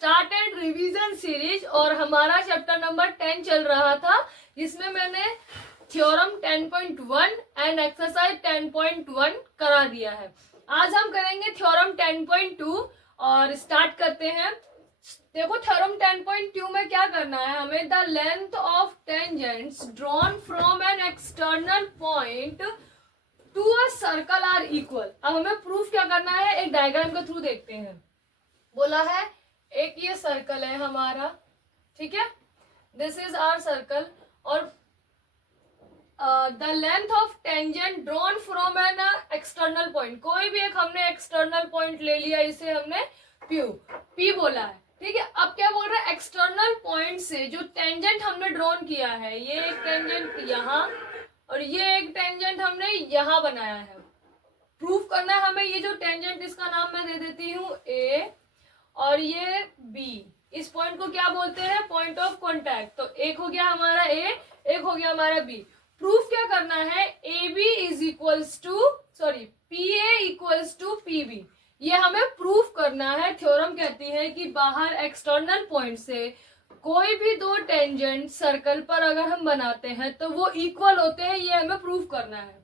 Started revision series और हमारा chapter number 10 चल रहा था, जिसमें मैंने थ्योरम 10.1 एंड एक्सरसाइज 10.1 करा दिया है। आज हम करेंगे थ्योरम 10.2 और स्टार्ट करते हैं। देखो थ्योरम 10.2 में क्या करना है हमें, the length of tangents drawn from an external point to a circle are equal. अब हमें प्रूफ क्या करना है, एक डायग्राम के थ्रू देखते हैं। बोला है एक ये सर्कल है हमारा, ठीक है, दिस इज आवर सर्कल, और the length of tangent drawn from an external point, कोई भी एक हमने एक्सटर्नल पॉइंट ले लिया, इसे हमने पी बोला है, ठीक है। अब क्या बोल रहा है, एक्सटर्नल पॉइंट से जो टेंजेंट हमने ड्रॉन किया है, ये एक टेंजेंट यहाँ और ये एक टेंजेंट हमने यहाँ बनाया है। प्रूफ करना है हमें, ये जो टेंजेंट इसका नाम मैं दे देती हूँ ए और ये बी। इस पॉइंट को क्या बोलते हैं, पॉइंट ऑफ कॉन्टैक्ट। तो एक हो गया हमारा ए, एक हो गया हमारा बी। प्रूफ क्या करना है, A B is equals to P A equals to P B, ये हमें प्रूफ करना है। थ्योरम कहती है कि बाहर एक्सटर्नल पॉइंट से कोई भी दो टेंजेंट सर्कल पर अगर हम बनाते हैं तो वो इक्वल होते हैं, ये हमें प्रूफ करना है।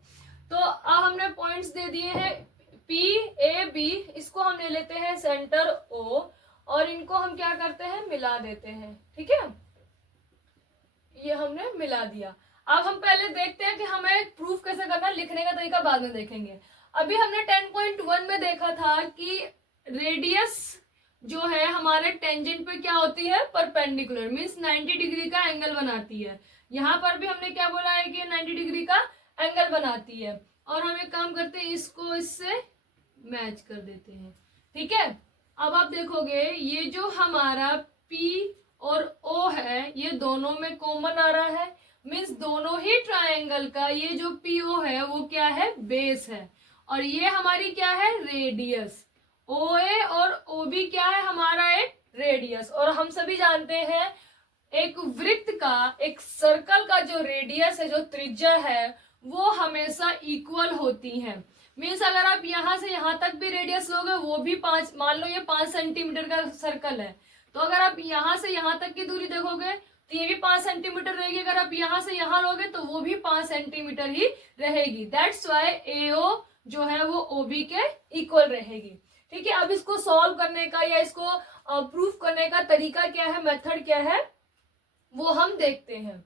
तो अब हमने पॉइंट्स दे दिए हैं पी ए बी, इसको हम ले लेते हैं सेंटर ओ और इनको हम क्या करते हैं, मिला देते हैं, ठीक है। ये हमने मिला दिया। अब हम पहले देखते हैं कि हमें प्रूफ कैसे करना है, लिखने का तरीका बाद में देखेंगे। अभी हमने 10.1 में देखा था कि रेडियस जो है हमारे टेंजेंट पे क्या होती है, परपेंडिकुलर, मींस 90 डिग्री का एंगल बनाती है। यहाँ पर भी हमने क्या बोला है कि 90 डिग्री का एंगल बनाती है। और हम एक काम करते हैं, इसको इससे मैच कर देते हैं, ठीक है। अब आप देखोगे ये जो हमारा P और O है, ये दोनों में कॉमन आ रहा है, मींस दोनों ही ट्रायंगल का ये जो PO है वो क्या है, बेस है, और ये हमारी क्या है, रेडियस। OA और OB क्या है, हमारा एक रेडियस। और हम सभी जानते हैं एक वृत्त का, एक सर्कल का जो रेडियस है, जो त्रिज्या है, वो हमेशा इक्वल होती है। मीन्स अगर आप यहाँ से यहाँ तक भी रेडियस लोगे, वो भी 5, मान लो ये 5 सेंटीमीटर का सर्कल है, तो अगर आप यहाँ से यहाँ तक की दूरी देखोगे तो ये भी 5 सेंटीमीटर रहेगी। अगर आप यहाँ से यहाँ लोगे तो वो भी 5 सेंटीमीटर ही रहेगी। दैट्स वाई AO जो है वो OB के इक्वल रहेगी, ठीक है। अब इसको सॉल्व करने का या इसको प्रूफ करने का तरीका क्या है, मेथड क्या है, वो हम देखते हैं।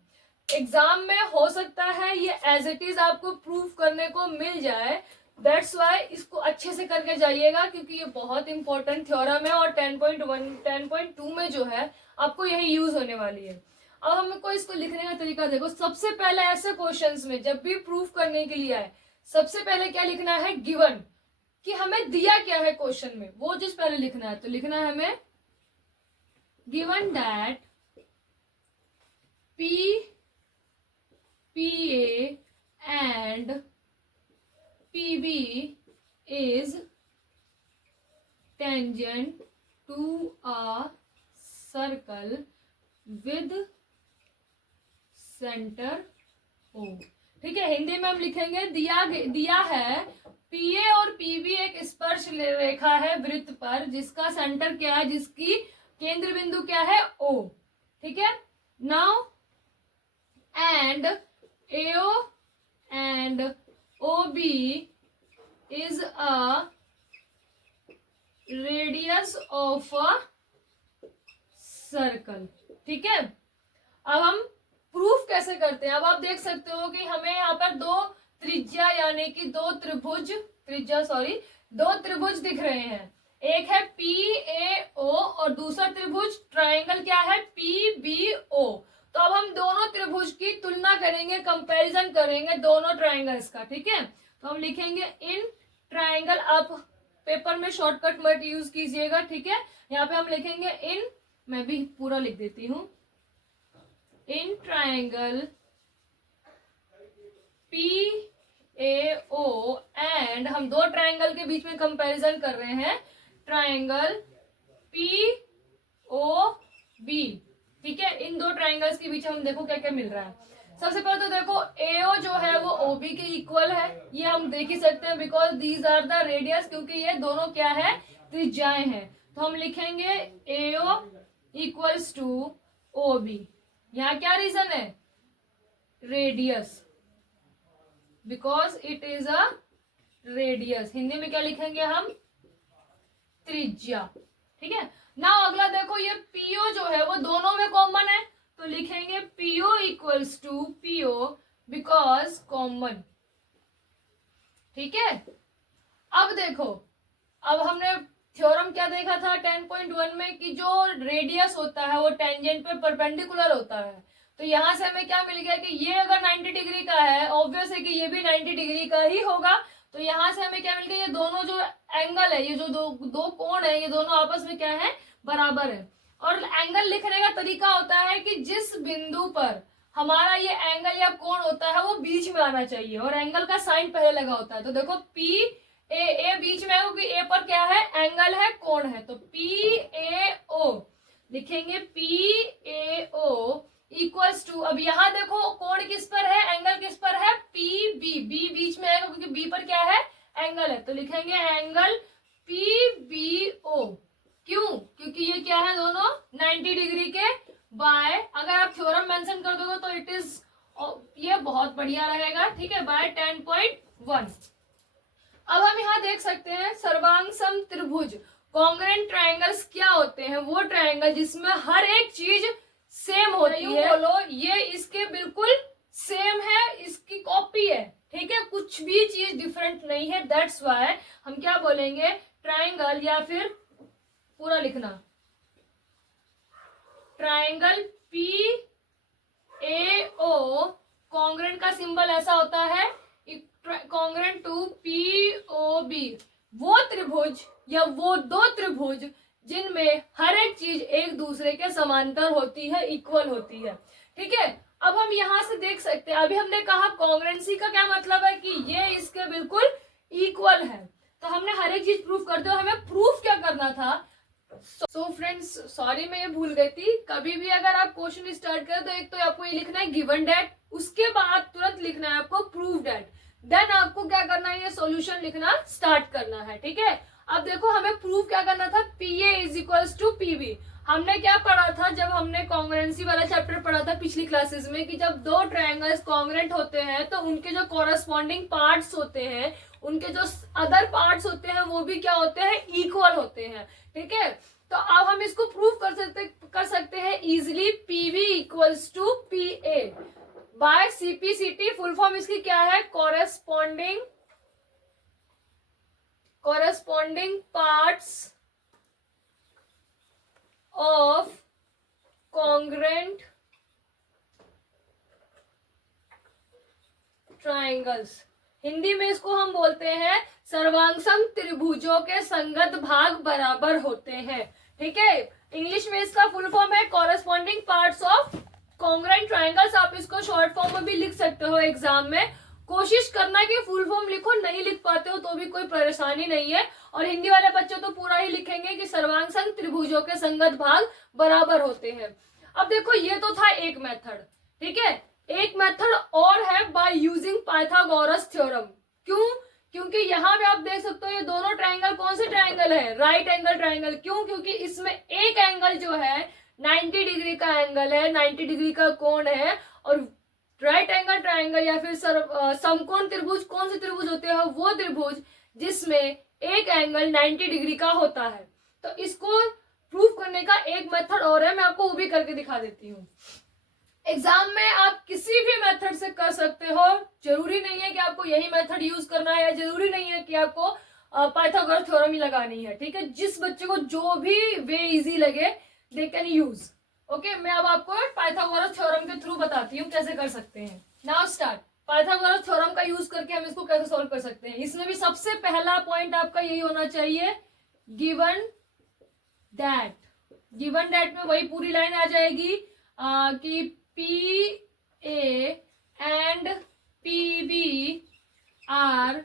एग्जाम में हो सकता है ये एज इट इज आपको प्रूफ करने को मिल जाए, दैट्स वाई इसको अच्छे से करके जाइएगा, क्योंकि ये बहुत इंपॉर्टेंट थ्योरम है और 10.1 10.2 में जो है आपको यही यूज होने वाली है। अब हमको इसको लिखने का तरीका देखो। सबसे पहले ऐसे क्वेश्चंस में जब भी प्रूफ करने के लिए आए, सबसे पहले क्या लिखना है, गिवन, कि हमें दिया क्या है क्वेश्चन में, वो चीज पहले लिखना है। तो लिखना है हमें, given that PA and PB is tangent to a circle with center O, ठीक है। हिंदी में हम लिखेंगे, दिया है PA और PB एक स्पर्श रेखा है वृत्त पर, जिसका सेंटर क्या है, जिसकी केंद्र बिंदु क्या है, O, ठीक है। Now and AO and OB is a radius of a circle, ठीक है। अब हम प्रूफ कैसे करते हैं, अब आप देख सकते हो कि हमें यहाँ पर दो त्रिज्या यानी कि दो त्रिभुज दिख रहे हैं। एक है PAO और दूसरा त्रिभुज ट्रायंगल क्या है, PBO। तो अब हम दोनों त्रिभुज की तुलना करेंगे, कंपैरिजन करेंगे दोनों ट्रायंगल्स का, ठीक है। तो हम लिखेंगे इन ट्रायंगल, आप पेपर में शॉर्टकट मत यूज कीजिएगा, ठीक है। यहाँ पे हम लिखेंगे इन, मैं भी पूरा लिख देती हूँ, इन ट्रायंगल PAO एंड हम दो ट्रायंगल के बीच में कंपैरिजन कर रहे हैं, ट्रायंगल POB, ठीक है। इन दो ट्रायंगल्स के बीच हम देखो क्या क्या मिल रहा है। सबसे पहले तो देखो AO जो है वो OB के इक्वल है, ये हम देख ही सकते हैं, because these are the radius, क्योंकि ये दोनों क्या है, त्रिज्याएं हैं। तो हम लिखेंगे AO इक्वल्स टू OB। यहाँ क्या रीजन है? Radius, because it is a radius. Hindi में क्या लिखेंगे हम? त्रिज्या। ठीक है ना। अगला देखो, ये PO जो है वो दोनों में कॉमन है, तो लिखेंगे PO equals to PO because common. ठीक है। अब देखो, अब हमने थ्योरम क्या देखा था 10.1 में कि जो रेडियस होता है वो टेंजेंट पे परपेंडिकुलर होता है। तो यहां से हमें क्या मिल गया कि ये अगर 90 डिग्री का है, ऑब्वियस है कि ये भी 90 डिग्री का ही होगा। तो यहां से हमें क्या मिल गया? ये दोनों जो एंगल है, ये जो दो कोण है, ये दोनों आपस में क्या है? बराबर है। और एंगल लिखने का तरीका होता है कि जिस बिंदु पर हमारा ये एंगल या कोण होता है वो बीच में आना चाहिए, और एंगल का साइन पहले लगा होता है। तो देखो ए बीच में है क्योंकि ए पर क्या है? एंगल है, कोण है। तो PAO लिखेंगे, PAO इक्वल्स टू, अब यहां देखो कोण किस पर है? एंगल किस पर है? PB। बी बीच में है क्योंकि बी पर क्या है? एंगल है। तो लिखेंगे एंगल PBO। क्यों? क्योंकि ये क्या है? दोनों 90 डिग्री के बाय, अगर आप थ्योरम मेंशन कर दोगे तो इट इज, ये बहुत बढ़िया रहेगा। ठीक है, बाय 10.1। अब हम यहाँ देख सकते हैं सर्वांग सम त्रिभुज, कॉन्ग्रुएंट ट्रायंगल्स क्या होते हैं? वो ट्रायंगल जिसमें हर एक चीज सेम होती है। बोलो ये इसके बिल्कुल सेम है, इसकी कॉपी है। ठीक है, कुछ भी चीज डिफरेंट नहीं है। दैट्स वाई हम क्या बोलेंगे? ट्रायंगल, या फिर पूरा लिखना, ट्रायंगल PAO कॉन्ग्रुएंट का सिंबल ऐसा होता है, कॉन्ग्रुएंट टू POB। वो त्रिभुज या वो दो त्रिभुज जिनमें हर एक चीज एक दूसरे के समांतर होती है, इक्वल होती है। ठीक है, अब हम यहां से देख सकते हैं, अभी हमने कहा कॉन्ग्रुएंसी का क्या मतलब है कि ये इसके बिल्कुल इक्वल है। तो हमने हर एक चीज प्रूफ कर दी, और हमें प्रूफ क्या करना था? सो फ्रेंड्स, सॉरी मैं ये भूल गई थी। कभी भी अगर आप क्वेश्चन स्टार्ट करें तो एक तो आपको ये लिखना है गिवन डेट, उसके बाद तुरंत लिखना है आपको प्रूफ डेट, देन आपको क्या करना है? ये सॉल्यूशन लिखना स्टार्ट करना है। ठीक है, अब देखो हमें प्रूफ क्या करना था? PA is equals to PB। हमने क्या पढ़ा था जब हमने कॉन्ग्रुएंसी वाला चैप्टर पढ़ा था पिछली क्लासेस में, कि जब दो ट्रायंगल्स कॉन्ग्रुएंट होते हैं तो उनके जो कॉरस्पॉन्डिंग पार्ट्स होते हैं, उनके जो अदर पार्ट्स होते हैं वो भी क्या होते हैं? इक्वल होते हैं। ठीक है, तो अब हम इसको प्रूव कर सकते हैं easily. PB equals to PA by CPCT। Full form इसकी क्या है? Corresponding parts of congruent triangles. Hindi में इसको हम बोलते हैं सर्वांगसम त्रिभुजों के संगत भाग बराबर होते हैं। ठीक है, इंग्लिश में इसका फुल फॉर्म है corresponding parts of congruent triangles. आप इसको शॉर्ट फॉर्म में भी लिख सकते हो एग्जाम में। कोशिश करना कि फुल फॉर्म लिखो, नहीं लिख पाते हो तो भी कोई परेशानी नहीं है। और हिंदी वाले बच्चे तो पूरा ही लिखेंगे कि सर्वांगसम त्रिभुजों के संगत भाग बराबर होते हैं। अब देखो, ये तो था एक मेथड। ठीक है, एक मेथड और है बाय यूजिंग पाइथागोरस थ्योरम। क्यों? क्योंकि यहाँ पे आप देख सकते हो ये दोनों ट्रायंगल कौन से ट्रायंगल है? Right angle triangle. क्यों? क्योंकि इसमें एक एंगल जो है 90 डिग्री का एंगल है, 90 डिग्री का कोण है। और राइट एंगल ट्रायंगल या फिर समकोण त्रिभुज कौन से त्रिभुज होते हैं? वो त्रिभुज जिसमें एक एंगल 90 डिग्री का होता है। तो इसको प्रूफ करने का एक मेथड और है, मैं आपको वो भी करके दिखा देती हूँ। एग्जाम में आप किसी भी मेथड से कर सकते हो, जरूरी नहीं है कि आपको यही मेथड यूज करना है, या जरूरी नहीं है कि आपको पाइथागोरस थ्योरम ही लगानी है। ठीक है, जिस बच्चे को जो भी वे इजी लगे दे कैन यूज। ओके, मैं अब आपको पाइथागोरस थ्योरम के थ्रू बताती हूँ कैसे कर सकते हैं। Now start. पाइथागोरस थ्योरम का यूज करके हम इसको कैसे सॉल्व कर सकते हैं। इसमें भी सबसे पहला पॉइंट आपका यही होना चाहिए, गिवन दैट। गिवन दैट में वही पूरी लाइन आ जाएगी कि PA and PB are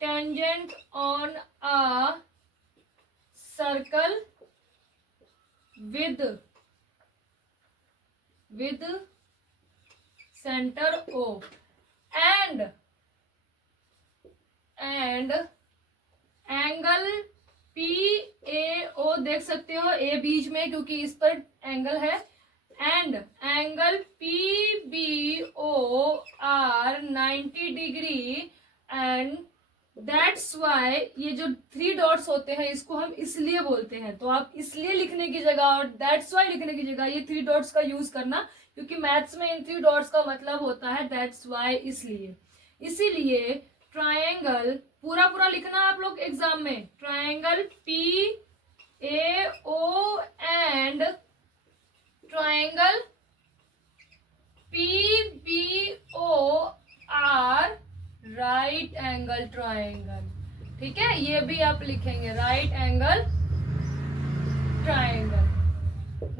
tangent on a circle with center O, and angle PAO देख सकते हो ए बीच में क्योंकि इस पर एंगल है, and angle PBO are 90 degree, and that's why ये जो 3 डॉट्स होते हैं इसको हम इसलिए बोलते हैं। तो आप इसलिए लिखने की जगह और दैट्स वाई लिखने की जगह ये 3 डॉट्स का यूज करना, क्योंकि मैथ्स में इन 3 डॉट्स का मतलब होता है दैट्स वाई, इसलिए। इसीलिए ट्रायंगल पूरा पूरा लिखना आप लोग एग्जाम में, triangle PAO and triangle PBO are right angle triangle. ठीक है, ये भी आप लिखेंगे राइट एंगल ट्रायंगल।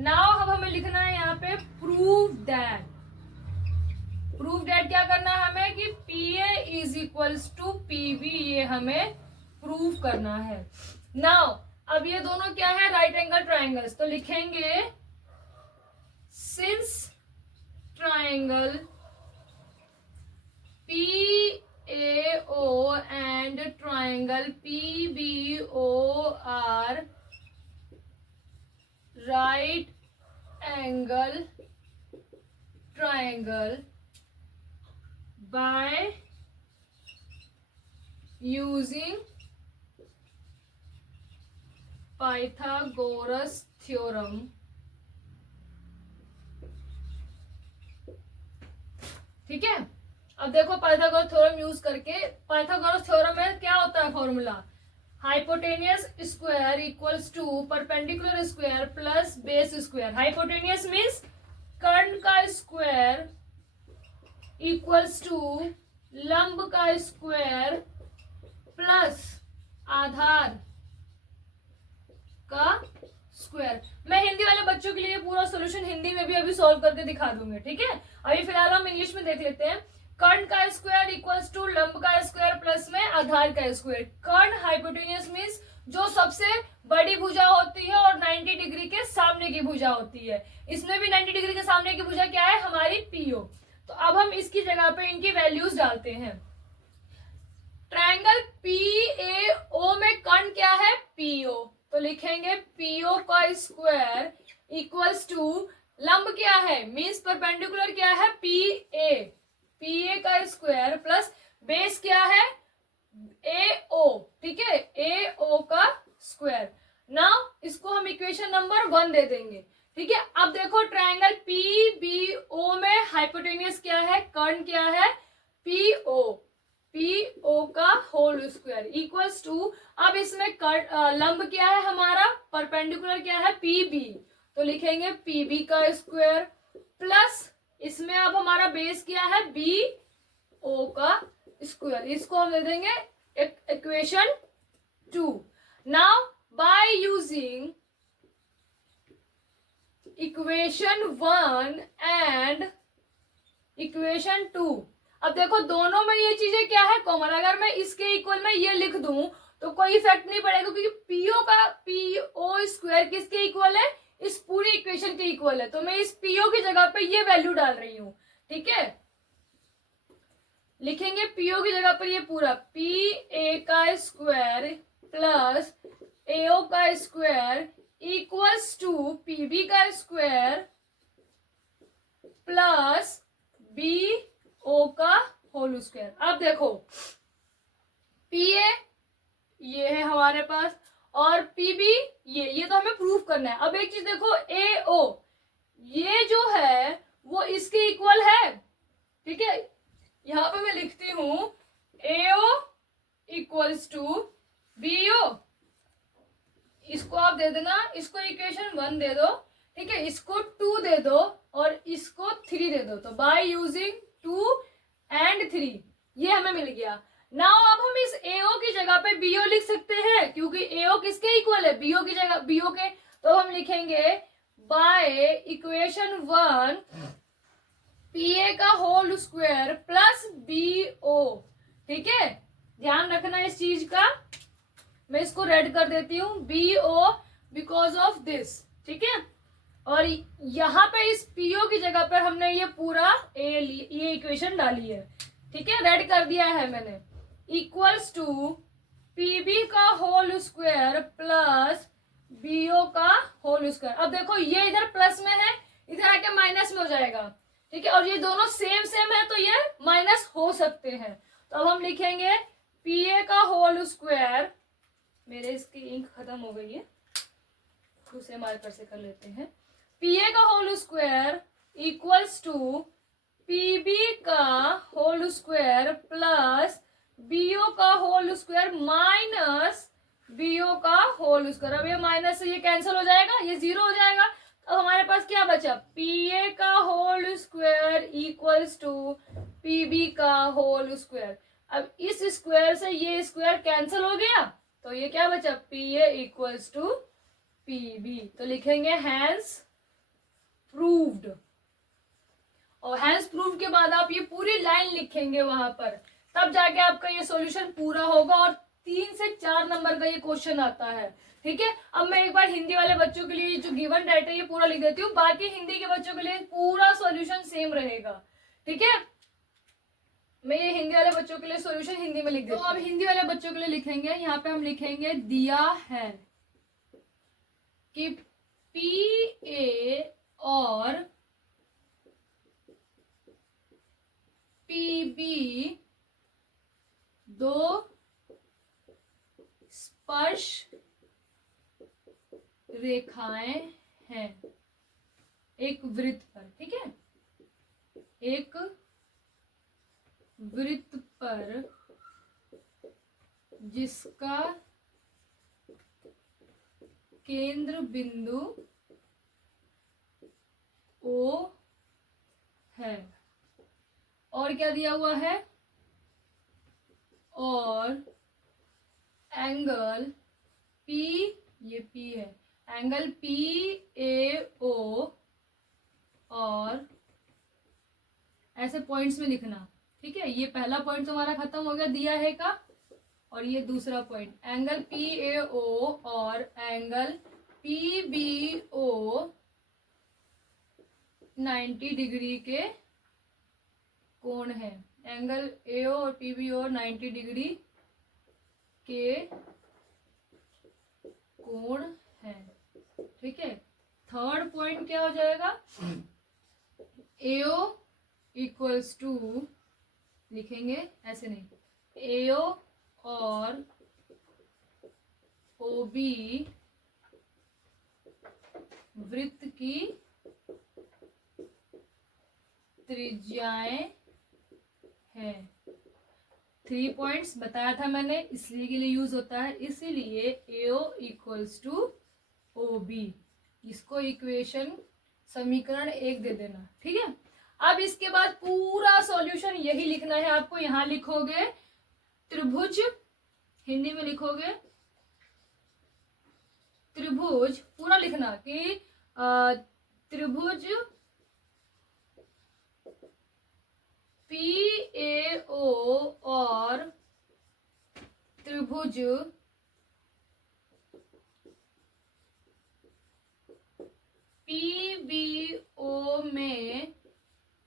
नाउ अब हमें लिखना है यहाँ पे प्रूव दैट। प्रूव दैट क्या करना है हमें कि PA is equals to PB, ये हमें प्रूव करना है। नाउ अब ये दोनों क्या है, राइट एंगल ट्रायंगल्स, तो लिखेंगे since triangle PAO and triangle PBO are right angle triangle by using Pythagoras theorem। ठीक है, अब देखो पाइथागोरस थ्योरम यूज करके, पाइथागोरस थ्योरम में क्या होता है formula, hypotenuse square equals to perpendicular square plus base square. Hypotenuse means कर्ण का स्क्वायर इक्वल्स टू लंब का स्क्वायर प्लस आधार का स्क्वायर। मैं हिंदी वाले बच्चों के लिए पूरा सॉल्यूशन हिंदी में भी अभी सॉल्व करके दिखा दूंगी। ठीक है, अभी फिलहाल हम इंग्लिश में देख लेते हैं। कर्ण का स्क्वायर इक्वल्स टू लंब का स्क्वायर प्लस में आधार का स्क्वायर। कर्ण हाइपोटेनियस मीन्स जो सबसे बड़ी भुजा होती है और 90 डिग्री के सामने की भुजा होती है। इसमें भी 90 डिग्री के सामने की भुजा क्या है, हमारी PO। तो अब हम इसकी जगह पे इनकी वैल्यूज डालते हैं। ट्रायंगल PAO में कर्ण क्या है, PO, तो लिखेंगे PO का स्क्वायर इक्वल्स टू लंब क्या है, मीन्स परपेंडिकुलर क्या है, PA का स्क्वायर प्लस बेस क्या है, AO। ठीक है, AO का स्क्वायर। नाउ इसको हम इक्वेशन नंबर 1 दे देंगे। ठीक है, अब देखो ट्रायंगल PBO में हाइपोटेनियस क्या है, कर्ण क्या है, PO का होल स्क्वायर इक्वल्स टू, अब इसमें लंब क्या है हमारा, परपेंडिकुलर क्या है, PB, तो लिखेंगे PB का स्क्वायर प्लस इसमें अब हमारा बेस क्या है, BO का स्क्वायर। इसको हम दे देंगे equation 2। Now by using equation 1 and equation 2, अब देखो दोनों में ये चीजें क्या है, कॉमन। अगर मैं इसके इक्वल में ये लिख दूं तो कोई इफेक्ट नहीं पड़ेगा, क्योंकि PO स्क्वायर किसके इक्वल है, इस पूरी इक्वेशन के इक्वल है। तो मैं इस PO की जगह पे ये वैल्यू डाल रही हूं। ठीक है, लिखेंगे PO की जगह पर ये पूरा PA का स्क्वायर प्लस AO का स्क्वायर इक्वल्स टू PB का स्क्वायर प्लस BO का होल स्क्वायर। अब देखो PA ये है हमारे पास और PB ये तो हमें प्रूफ करना है। अब एक चीज देखो, AO ये जो है वो इसके इक्वल है। ठीक है, यहां पे मैं लिखती हूं AO इक्वल्स टू BO, इसको आप दे देना, इसको इक्वेशन 1 दे दो। ठीक है, इसको 2 दे दो और इसको 3 दे दो। तो बाय यूजिंग 2 एंड 3 ये हमें मिल गया। नाउ अब हम इस AO की जगह पे BO लिख सकते हैं, क्योंकि AO किसके इक्वल है, BO की जगह, BO के। तो हम लिखेंगे बाय इक्वेशन 1 PA का होल स्क्वायर प्लस BO। ठीक है, ध्यान रखना इस चीज का। मैं इसको रेड कर देती हूँ, BO बिकॉज ऑफ दिस। ठीक है, और यहाँ पे इस PO की जगह पर हमने ये पूरा ये इक्वेशन डाली है। ठीक है, रेड कर दिया है मैंने, इक्वल्स टू पीबी का होल स्क्वायर प्लस बीओ का होल स्क्वायर। अब देखो ये इधर प्लस में है, इधर आके माइनस में हो जाएगा, ठीक है। और ये दोनों सेम सेम है तो ये माइनस हो सकते हैं। तो अब हम लिखेंगे पी ए का होल स्क्वायर, मेरे इसकी इंक खत्म हो गई है, दूसरे मार्कर से कर लेते हैं। पी ए का whole square equals to PB का होल स्क्वायर प्लस बीओ का होल स्क्वायर माइनस बीओ का होल स्क्वायर। अब ये माइनस से ये कैंसिल हो जाएगा, ये जीरो हो जाएगा। अब हमारे पास क्या बचा, पी ए का whole square equals to PB का होल स्क्वायर। अब इस स्क्वायर से ये स्क्वायर कैंसिल हो गया तो ये क्या बचा, P A equals to PB. तो लिखेंगे हैंस प्रूव्ड। और हैंस प्रूव के बाद आप ये पूरी लाइन लिखेंगे वहां पर, तब जाके आपका ये सॉल्यूशन पूरा होगा। और 3 से 4 नंबर का ये क्वेश्चन आता है, ठीक है। अब मैं एक बार हिंदी वाले बच्चों के लिए जो गिवन डाटा है ये पूरा लिख देती हूँ, बाकी हिंदी के बच्चों के लिए पूरा सॉल्यूशन सेम रहेगा, ठीक है। मैं ये हिंदी वाले बच्चों के लिए सॉल्यूशन हिंदी में लिख देती हूँ। तो अब हिंदी वाले बच्चों के लिए लिखेंगे, यहाँ पे हम लिखेंगे दिया है कि पी ए और पीबी दो स्पर्श रेखाएं हैं एक वृत्त पर, ठीक है। एक वृत्त पर जिसका केंद्र बिंदु ओ है। और क्या दिया हुआ है, और एंगल पी, ये पी है, एंगल पी ए ओ, और ऐसे पॉइंट्स में लिखना, ठीक है। ये पहला पॉइंट तुम्हारा खत्म हो गया दिया है का, और ये दूसरा point angle P A O और angle P B O 90 degree के कोण है। एंगल ए ओ और पी बी ओ 90 डिग्री के कोण है, ठीक है। थर्ड पॉइंट क्या हो जाएगा, ए ओ इक्वल्स टू, लिखेंगे ऐसे नहीं, ए ओ और ओ बी वृत्त की त्रिज्याएं है। 3 पॉइंट्स बताया था मैंने, इसलिए के लिए यूज होता है, इसीलिए AO इक्वल्स टू OB। इसको इक्वेशन समीकरण 1 दे देना, ठीक है। अब इसके बाद पूरा सॉल्यूशन यही लिखना है आपको। यहां लिखोगे त्रिभुज, हिंदी में लिखोगे त्रिभुज, पूरा लिखना कि त्रिभुज PAO और त्रिभुज PBO में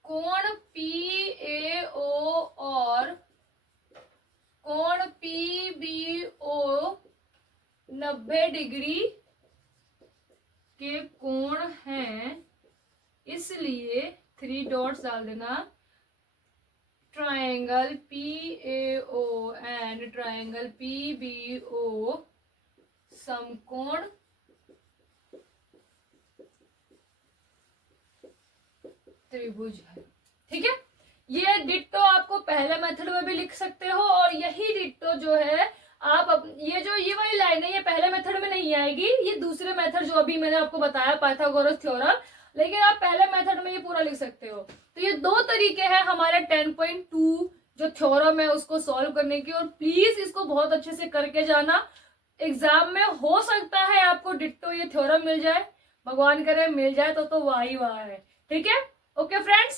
कोण PAO और कोण PBO 90 डिग्री के कोण हैं, इसलिए 3 डॉट्स डाल देना। Triangle PAO and triangle PBO समकोण त्रिभुज है, ठीक है। ये डिट्टो आपको पहले मेथड में भी लिख सकते हो, और यही डिट्टो जो है आप ये वाली लाइन है, ये पहले मेथड में नहीं आएगी, ये दूसरे मेथड जो अभी मैंने आपको बताया पाइथागोरस थ्योरम, लेकिन आप पहले मेथड में ये पूरा लिख सकते हो। तो ये 2 तरीके हैं हमारे 10.2 जो थ्योरम है उसको सॉल्व करने की, और प्लीज इसको बहुत अच्छे से करके जाना। एग्जाम में हो सकता है आपको डिट्टो ये थ्योरम मिल जाए, भगवान करे मिल जाए तो वाह ही वाह है, ठीक है। Okay friends,